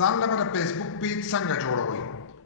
ځان لپاره فیسبوک پیج څنګه جوړوئ.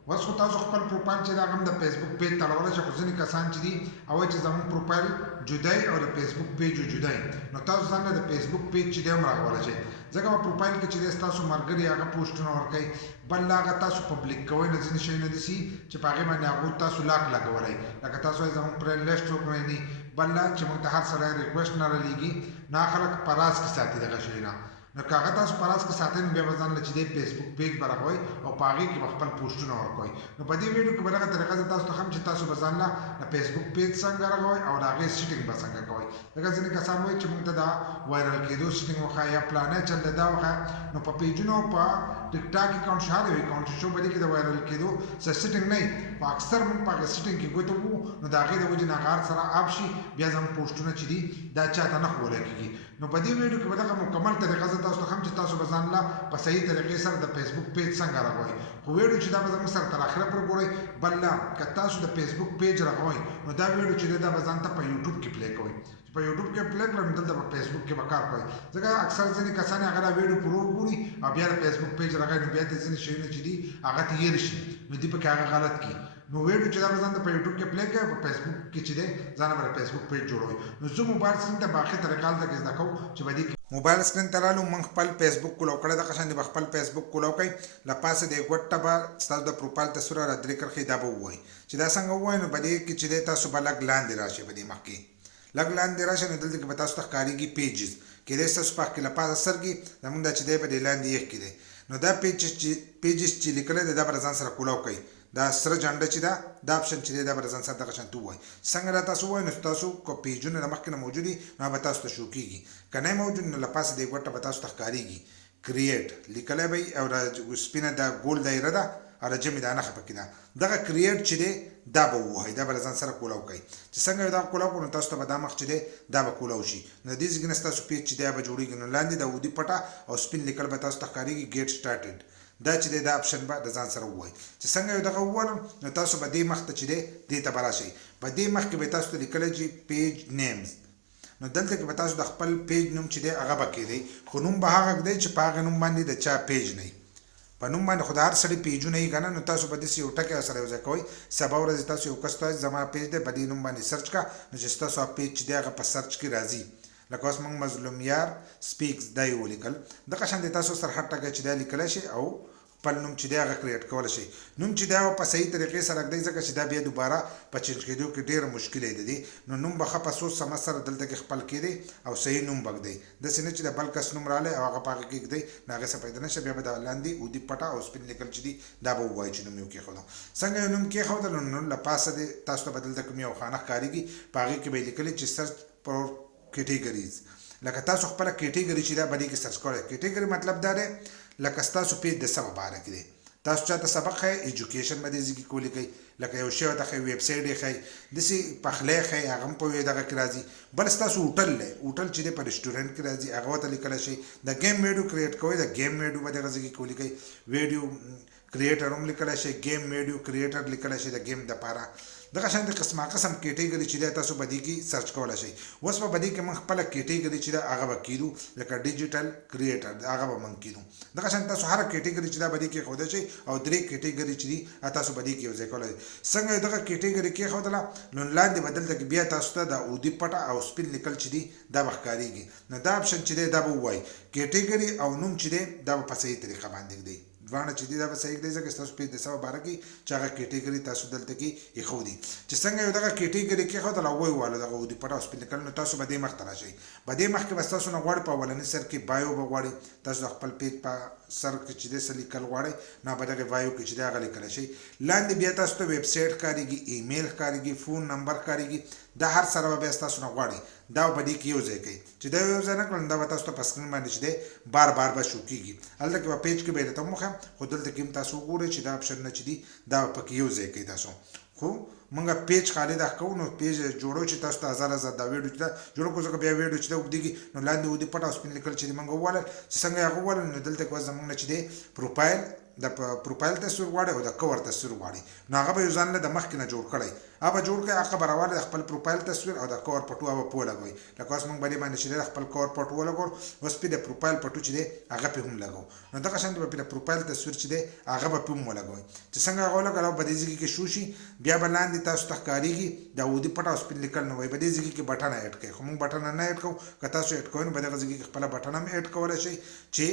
اوس خو تاسو خپل پروفایل چې دا هم د فیسبوک پیج تړولی شئ، خو ځینې کسان چې دي هغوی چې زموږ پروفایل جدای او د فیسبوک پیج جدای، نو تاسو ځان له د فیسبوک پیج چې دی هم راکولی شئ. ځکه په پروفایل کې چې دی ستاسو ملګري هغه پوسټونه ورکوي، بل هغه تاسو پبلیک کوئ، نو ځینې شیونه داسې چې په هغې باندې هغوی تاسو لاک لګولی، لکه تاسو وایئ زموږ فرینډ لیسټ وکړئ نه، بل چې موږ ته هر سړی ریکویسټ نه رالیږي، نو هغه خلک په راز کې ساتي دغه شیونه. نو که هغه تاسو په راز کې ساتئ، نو بیا به ځان له چې دی فیسبوک پیج به راغوئ او په هغې کې به خپل پوسټونه ورکوئ. نو په دې ویډیو کې به دغه طریقه زه تاسو ته ښیم چې تاسو به ځان له فیسبوک پیج څنګه راغوئ او د هغې سیټینګ به څنګه کوئ. ځکه ځینې کسان وایي چې موږ ته دا وایرل کېدو سیټینګ وښایه یا پلانی چل دی دا وښایه. نو په پیجونو او په ټیک ټاک اکاؤنټ چې هر یو اکاؤنټ چې شو په دې کې د وایرل کېدو څه سیټینګ نه وي، په اکثر موږ په هغې سیټینګ کې ګوته وو، نو د هغې د وجې نه هغه هر سره اپ شي، بیا زموږ پوسټونه چې دي دا چاته نه ښولی کېږي. نو په دې ویډیو کې به دغه مکمل طریقه زه تاسو ته ښیم چې تاسو به ځان له په صحیح طریقې سره د فیسبوک پیج څنګه راغوئ. خو ویډیو چې دا به زموږ سره تر اخره پورې ګورئ. بل که تاسو د فیسبوک پیج راغوئ، نو دا ویډیو چې دی دا به ځان ته په یوټیوب کې پلی کوئ. چې په یوټیوب کې پلی کړئ، نو دلته په فیسبوک کې به کار کوئ. ځکه اکثر ځینې کسان هغه دا ویډیو پوره وګوري او بیا د فیسبوک پیج راغی، نو بیا ته ځینې شیونه چې دي هغه ته هېر شي، نو دوی پکې هغه غلط کړي. نو ویډیو چې دا به ځان ته په یوټیوب کې پلی کوئ، په فیسبوک کې چې دی ځان به د فیسبوک پیج جوړوئ. نو زه موبایل سکرین ته باقي طریقه هلته کې زده کوم چې په دې کې موبایل سکرین ته رالو، موږ خپل فیسبوک کولو کړی دغه شان به خپل فیسبوک کولو کوئ. له پاسه د ګوټ ته به ستاسو د پروفایل تصویر را درې کرښې دا به ووایي چې دا څنګه ووایي. نو په دې کې چې دی تاسو به لږ لاندې راشئ، په دې مخکې لږ لاندې راشئ، نو دلته کې به تاسو ته ښکارېږي پیجز، کېدای شي تاسو په کې له پاسه سرګي زموږ دا چې دی په دې لاندې یخ کې دی. نو دا پیجز چې لیکلی دی دا به ځان سره کولو کوئ. دا سره جنډه چې ده دا اپشن چې دی دا به ځان سره دغه شان ته ووایي. څنګه دا تاسو ووایي، نو ستاسو که پیجونه د مخکې نه موجود وي، نو به تاسو ته شو کېږي. که نه موجود، نو له پاسه دې ګوټه به تاسو ته ښکارېږي کریټ لیکلی به وي، او سپینه دا ګول دایره ده او د جمع دا نښه پکې ده. دغه کریټ چې دی دا به ووهئ، دا به له ځان سره کولو کوئ. چې څنګه یې دا کولو کړو، نو تاسو ته به دا مخ چې دی دا به کولو شي. نو دې ځای کې نه ستاسو پیج چې دی به جوړېږي، نو لاندې د اودي پټه او سپین لیکل به تاسو ته ښکارېږي ګیټ سټارټډ. دا چې دی دا اپشن به د ځان سره ووایي. چې څنګه یو دغه ووالم، نو تاسو به دې مخ ته چې دی دې ته به راشئ. په دې مخ کې به تاسو ته لیکلی چې پیج نیمز، نو دلته کې به تاسو د خپل پیج نوم چې دی هغه به کېدی، خو نوم به هغه ږدئ چې په هغه نوم باندې د چا پیج نه وي. په نوم باندې خو د هر سړي پیجونه یي که نه، نو تاسو به داسې یو ټکی سره یو ځای کوئ. سبا ورځې تاسو یو کس ته زما پیج دی په دې نوم باندې سرچ کړه، نو چې ستاسو پیج چې دی هغه په سرچ کې راځي. لکه اوس موږ مظلوم یار سپیکس دا یې ولیکل، دغه شان دی تاسو سره هر ټکی چې دی لیکلی شي او خپل نوم چې دی هغه کریټ کولی شئ. نوم چې دی په صحیح طریقې سره ږدئ، ځکه چې دا بیا دوباره په چینج کېدو کې ډېره مشکله دی. نو نوم به ښه په سوچ سمج سره دلته کې خپل کېدی او صحیح نوم به ږدئ. داسې نه چې د بل کس نوم رالی او هغه په هغه کې ږدئ، نو هغې څه فایده نشته. بیا به د لاندې اودي پټه او سپین لیکل چې دي دا به ووایي چې نوم یې وکېښودو. څنګه یو نوم کېښودلو، نو له پاسه دی تاسو ته به دلته کوم یو خانه ښکارېږي، په هغې کې به یې لیکلي چې سرچ فور کیټیګریز. لکه تاسو خپله کیټیګري چې دا به دې کې سرچ کولی. کیټیګري مطلب دا دی لکه ستاسو پیج د څه په باره کې دی. تاسو چاته سبق ښایي، ایجوکیشن به دې ځای کې کولیکئ، لکه یو شی ورته ښایي، ویبسایټ یې ښایي، داسې پخلی ښایي، هغه هم په دغه کې راځي. بل ستاسو هوټل دی، هوټل چې دی په رسټورنټ کې راځي، هغه ورته لیکلی شئ. د گیم ویډیو کریټ کوئ، د گیم ویډیو به دغه ځای کې کولیکئ. ویډیو کریټر هم لیکلی شئ، گیم ویډیو کریټر لیکلی شئ د گیم دپاره. دغه شان د قسمه قسم کیټیګري چې دی تاسو به دې کې سرچ کولی شئ. اوس به دې کې موږ خپله کیټیګري چې ده هغه به کېدو، لکه ډیجیټل کریټر هغه به موږ کېدو. دغه شان تاسو هره کیټیګري چې ده به دې کې ایښودی شئ، او درې کیټیګري چې دي تاسو به دې کې یو ځای کولی شئ. څنګه یې دغه کیټیګري کېښودله، نو لاندې به دلته کې بیا تاسو ته د اودي پټه او سپین لیکل چې دي دا به ښکارېږي. نو دا اپشن چې دی دا به ووایي کیټیګري او نوم چې دی دا به په صحیح طریقه باندې ږدئ. دواړه چې دي دا به صحیح ږدئ، ځکه ستاسو پیج د څه په باره کې چې هغه کیټیګري تاسو دلته کې ایښودي. چې څنګه یو دغه کیټیګري کېښودله او وویواله دغه اودي پټه او سپین لیکل، نو تاسو به دې مخ ته راشئ. په دې مخ کې به ستاسو نه غواړي په اولني سر کې بایو به غواړي. تاسو د خپل پیج په سر کې چې دی څه لیکل غواړئ، نو په دغه بایو کې چې دی هغه لیکلی شئ. لاندې بیا تاسو ته ویبسایټ ښکارېږي، ایمیل ښکارېږي، فون نمبر ښکارېږي. دا هر سره به بیا ستاسو نه غواړي، دا به دې کې یو ځای کوي. چې دا یو ځای نه کړل، نو دا به تاسو ته په سکرین باندې چې دی بار بار به شو کېږي. هلته کې به پیج کې به یې درته هم وښیم، خو دلته کې هم تاسو وګورئ چې دا اپشنونه چې دي دا به پکې یو ځای کوي. تاسو خو موږ پیج خالي دا کوو، نو پیج جوړو چې تاسو ته هزار دا ویډیو چې دا جوړ کړو، ځکه بیا ویډیو چې دا اوږدېږي، نو لاندې اودي پټ او سپین لیکل چې دي موږ ووالل. چې څنګه یې هغه ووالل، نو دلته کې اوس زموږ نه چې دی پروفایل د پروفایل تصویر غواړي او د کور تصویر غواړي نو هغه به ځان له د مخکې نه جوړ کړی هغه جوړ کړي هغه به راواله خپل پروفایل تصویر او د کور پټو هغه پوه لګوي لکه اوس موږ باندې باندې چې خپل کور پټو ولګو اوس په د پروفایل پټو چې دی هغه په هم لګو نو دغه شان په د پروفایل تصویر چې دی هغه به په هم ولګوي چې څنګه هغه لګاو په دې ځکه کې شو شي بیا بلاندې تاسو ته ښکاریږي د ودی پټ اوس په لیکل نه وي په دې ځکه کې بټن اډ کړئ خو موږ بټن نه اډ کوو که تاسو اډ کوئ نو په دغه ځکه کې خپل بټن هم اډ کولای شئ چې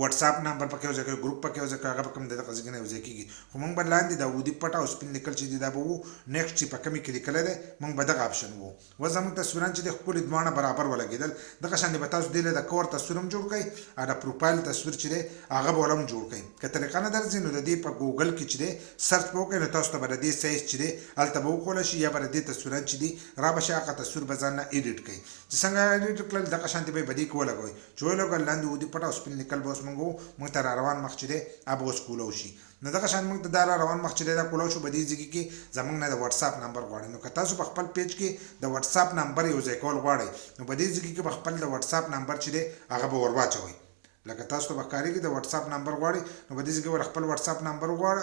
واتساپ نمبر پکې او ځکه ګروپ پکې او ځکه هغه کوم دغه ځکه نه وځي کیږي خو موږ بلاندې د ودی پټ او سپین لیکل چې دا به وو نیکسټ چې پکې کې لیکل دی موږ به دغه اپشن وو و زموږ تصویران چې د خپل دوانه برابر ولګیدل دغه شان به تاسو د کور تصویر هم جوړ کړئ او د پروفایل تصویر چې دی هغه به ولهم جوړ کړئ که طریقه نه درځي نو د دې په ګوګل کې چې دی سرچ وکړئ نو تاسو ته به د دې سایز چې دی هلته به وښودل شي یا به د دې تصویران چې دي را به شي هغه تصویر به ځان نه ایډیټ کړئ چې څنګه ایډیټ کړل دغه شانتې به یې په دې کې ولګوئ چې ولګول لاندې ودې پټ او سپین لیکل به اوس موږ ته را روان مخ چې دی هغه به اوس کولو شي نو دغه شان موږ ته دا را روان مخ چې دی دا کولو شو په دې ځای کې زموږ نه د واتساپ نمبر غواړي نو که تاسو په خپل پیج کې د واتساپ نمبر یو ځای کول غواړئ نو په دې ځای کې به خپل د واتساپ نمبر چې دی هغه به ور واچوئ لکه تاسو ته به ښکارېږي د واتساپ نمبر غواړي نو په دې ځای کې به خپل واتساپ نمبر غواړي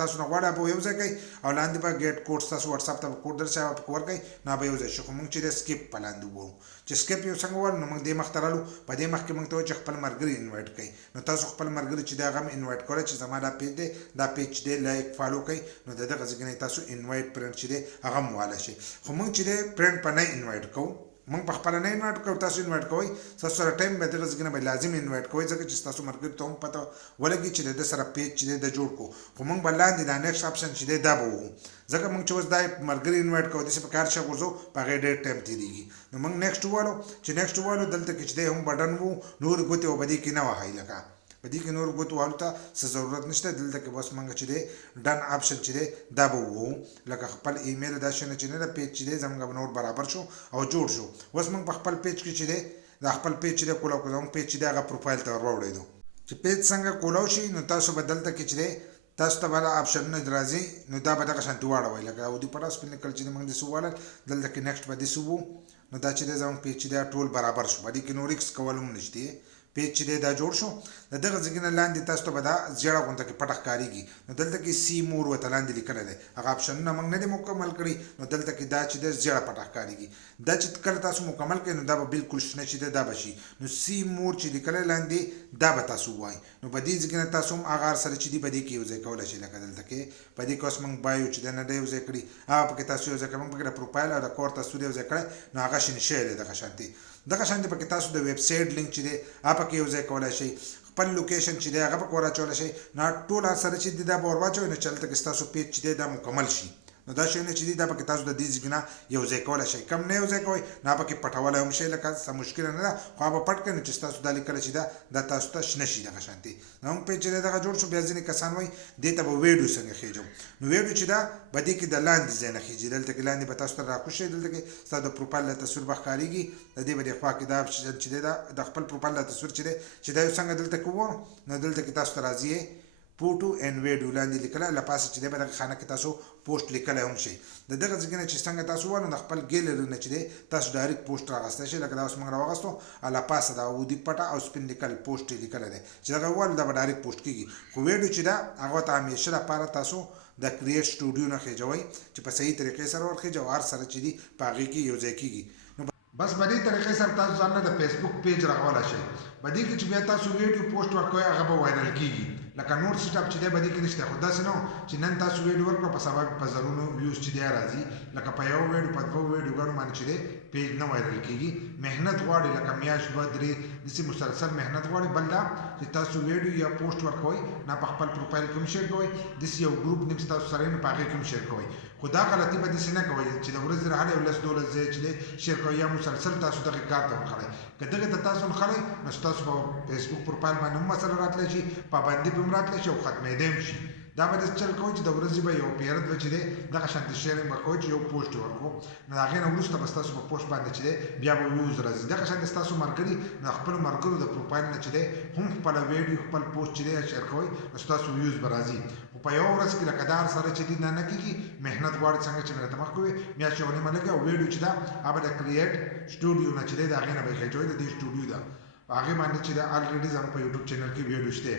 تاسو نه غواړي به یو ځای کوئ او لاندې به ګیټ کوډ ستاسو واتساپ ته به کوډ درشي هغه پکې ورکوئ نو به یو ځای شي خو موږ چې د سکیپ په لاندې ووایو چې سکیپ یو څنګه ووایو نو موږ دې مخ ته رالو په دې مخ کې موږ ته وایي چې خپل ملګري انوایټ کړئ نو تاسو خپل ملګري چې دی هغه هم انوایټ کولی چې زما دا پیج دی دا پیج چې دی لایک فالو کړئ نو د دغه ځای کې تاسو انوایټ پرنټ چې دی هغه هم والی شي خو موږ چې دی پرنټ په نه انوایټ کوو موږ په خپل نه انوایټ کوو تاسو انوایټ کوئ تاسو سره ټایم به دغه ځای نه لازم انوایټ کوئ ځکه چې تاسو ملګري ته هم پته ولګي چې د سره پیج چې دی د جوړ کو خو موږ به لاندې دا نیکسټ اپشن چې دی دا به وو ځکه موږ چې اوس دا ملګري انوایټ کوو داسې په کار شي غورځو په هغې ډېر ټایم تېرېږي نو موږ نیکسټ ووالو چې نیکسټ ووالو دلته کې چې دی هم بټن وو نورې ګوتې او په دې کې نه وهئ لکه په دې کې نور ګوتو والو ته څه ضرورت نشته دلته کې بس موږ چې دی ډن آپشن چې دی دا به ووو لکه خپل ایمیل دا شی نه چې نه د پیج چې دی زموږ به نور برابر شو او جوړ شو اوس موږ په خپل پیج کې چې دی دا خپل پیج چې دی کولاو کړو زموږ پیج چې دی هغه پروفایل ته ور واوړېدو چې پیج څنګه کولاو شي نو تاسو به دلته کې چې دی تاسو ته به دا آپشنونه راځي نو دا به دغه شانتې واړوئ لکه ودې پټ سپین لیکل چې دی موږ داسې ووالل دلته کې نیکسټ به داسې وو نو دا چې دی زموږ پیج چې دی ټول برابر شو په دې کې نور ایکس کول هم نشته پیج چې دی دا جوړ شو د دغه ځای نه لاندې تاسو ته به دا زیړه غونډه کې پټه ښکارېږي نو دلته کې سی مور ورته لاندې لیکلی دی هغه آپشنونه موږ نه دي مکمل کړي نو دلته کې دا چې دی زیړه پټه ښکارېږي دا چې کله تاسو مکمل کړئ نو دا به بالکل شنه چې دی دا به شي نو سی مور چې لیکلی لاندې دا به تاسو ووایئ نو په دې ځای نه تاسو هم هغه هر سره چې دي په دې کې یو ځای کولی شئ لکه دلته کې په دې کې اوس موږ بایو چې دی نه دی یو ځای کړي هغه پکې تاسو یو ځای کړئ موږ پکې د پروفایل او د کور تصویر یو ځای کړی نو هغه شین شوی دی دغه شانتې دغه شانتې پکې تاسو د ویب سایټ لینک چې دی هغه پکې یو ځای کولی شئ خپل لوکیشن چې دی هغه پکې ور اچولی شئ نو ټول هر سره چې دی دا به ور واچوئ نو چې هلته کې ستاسو پیج چې دی دا مکمل شي نو دا شیونه چې دي دا پکې تاسو د دې ځای نه یو ځای کولی شئ کم نه یو ځای کوئ نو هغه پکې پټولی هم شئ لکه څه مشکله نه ده خو هغه به پټ کړئ نو چې ستاسو دا لیکلی چې دا تاسو ته شنه شي دغه شانتې نو موږ پیج چې دی دغه جوړ شو بیا ځینې کسان وایي دې ته به ویډیو څنګه خېږو نو ویډیو چې ده په دې کې د لاندې ځای نه خېږي دلته کې لاندې به تاسو ته راکوز شئ دلته کې ستاسو د پروفایل له تصویر به ښکارېږي د دې به دې خوا کې دا چې دی د خپل پروفایل له تصویر چې دا یو څنګه دلته کې وو نو دلته کې تاسو ته راځي فوټو اینډ ویډیو لاندې لیکلی له پاسه چې دی به دغه خانه کې تاسو پوسټ لیکلی هم شي د دغه ځای نه چې څنګه تاسو ووالو د خپل ګیلري نه چې دی تاسو ډایرکټ پوسټ راغستی شئ لکه دا اوس موږ راواغستو او له پاسه دا ودي پټه او سپین لیکل پوسټ یې لیکلی دی چې دغه ووالو دا به ډایرکټ پوسټ کېږي خو ویډیو چې ده هغه ته همیشه لپاره تاسو د کریټ سټوډیو نه خېجوئ چې په صحیح طریقې سره ورخېجو هر سره چې دي په هغې کې یو ځای کېږي بس په دې طریقې سره تاسو ځان نه د فیسبوک پیج راغولی شئ په دې کې چې بیا تاسو ویډیو پوسټ ورکوئ هغه به وایرل کېږي لکه نور سیټ اپ چې دی په دې کې نشته خو داسې نه چې نن تاسو ویډیو ورکړه په سبا په زرونو ویوز چې دی راځي لکه په یو ویډیو په دوه ویډیوګانو باندې چې دی پیج نه وایرل کېږي محنت غواړي لکه میاشت دوه درې داسې مسلسل محنت غواړي بل دا چې تاسو ویډیو یا پوسټ ورکوئ نه په خپل پروفایل کې هم شیر کوئ داسې یو ګروپ نیم ستاسو سره یې په هغې کې هم شیر کوئ خو دا غلطي به داسې نه کوئ چې د ورځې راهلې یو 10-12 ځای چې دی شیر کوئ یا مسلسل تاسو دغې کار ته ونښلئ که دغې ته تاسو ونښلئ نو ستاسو په فیسبوک پروفایل باندې هم مسله راتلی شي پابندي به هم راتلی شي او ختمېدی هم شي دا به داسې چل کوئ چې د ورځې به یو پیرد به چې دی دغه شانتې شیرینګ به کوئ چې یو پوسټ یې ورکړو نو د هغې نه وروسته به ستاسو په پوسټ باندې چې دی بیا به ویوز راځي دغه شانتې ستاسو ملګري د خپلو ملګرو د پروفایل نه چې دی هم خپله ویډیو خپل پوسټ چې دی شیر کوئ نو ستاسو ویوز به راځي خو په یوه ورځ کې لکه دا هر سره چې دی نه کېږي محنت غواړي څنګه چې مې درته مخکې وویل میاشت یوه نیمه لګي او ویډیو چې ده هغه به د کریټ سټوډیو نه چې دی د هغې نه به یې خېچوئ د دې سټوډیو ده په هغې باندې چې د الریډي زموږ په یوټیوب چینل کې ویډیو شته